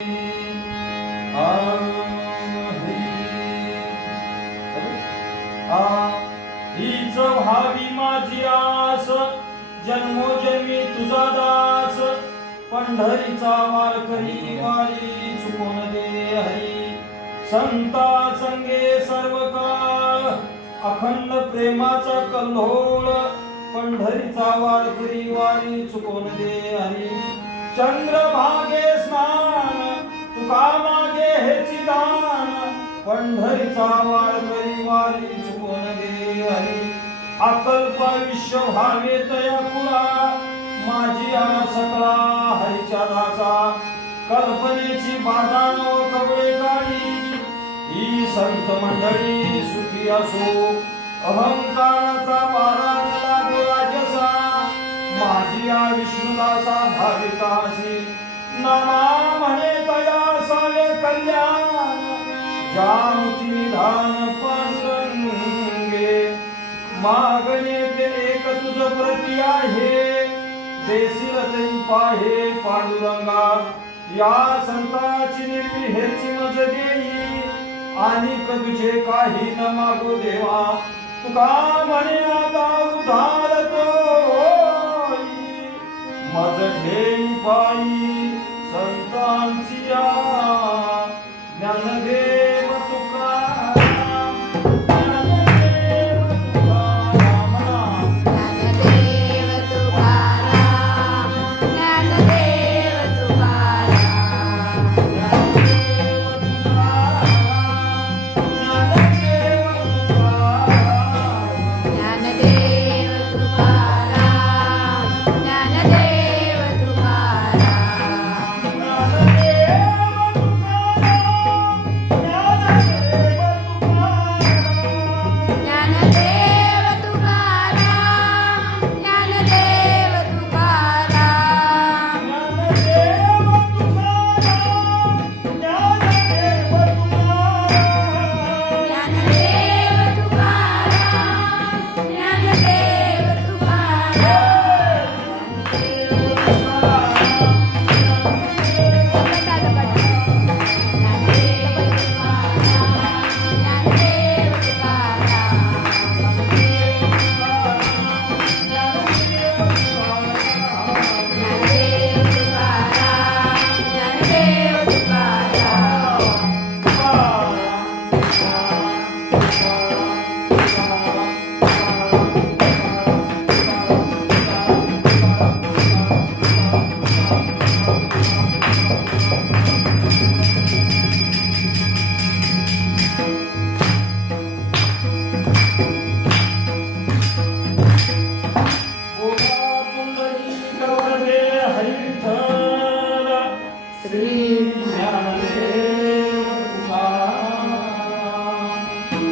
हीच व्हावी माझी आस, जन्मोजन्मी तुझा दास. पंढरीचा वारकरी वारी चुकून दे हरी. संता संगे सर्व काळ अखंड प्रेमाचा कल्होळ. पंढरीचा वारकरी वारी चुकून दे हरी. चंद्रभागे स्नान तुका मागे हेची दान. पंढरीचा वारकरी वारी चुकून दे हरी. अकल्प आयुष्य व्हावे तया कुळा, माझी आ सकळा हरीच्या दासा. कल्पनेची बाधा नो कवळे काळी, ही संत मंडळी सुखी असो. अहंकाराचा पारा न लागो राजसा, माझी आ विष्णुदासा भाविकासी. नामा म्हणे तया सावे कल्याण, जानुती निधान पांडुरंगे. मागणे ते एक तुझ प्रती आहे, देशील तरी पाहे पांडुरंगा. या संताची निर्मी हेची मज देई, आणि तुझे काही न मागो देवा. तुका म्हणे आता उधार तोई, मज घेई पायी संतांची या. ज्ञानदेव तुकाराम, ज्ञानदेव तुकाराम, ज्ञानदेव तुकाराम, ज्ञानदेव तुकाराम, ज्ञानदेव तुकाराम, ज्ञानदेव तुकाराम, ज्ञानदेव तुकाराम, ज्ञानदेव तुकाराम, ज्ञानदेव तुकाराम, ज्ञानदेव तुकाराम, ज्ञानदेव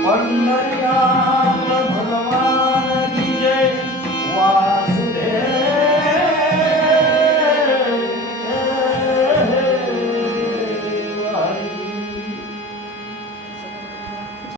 पंढरीया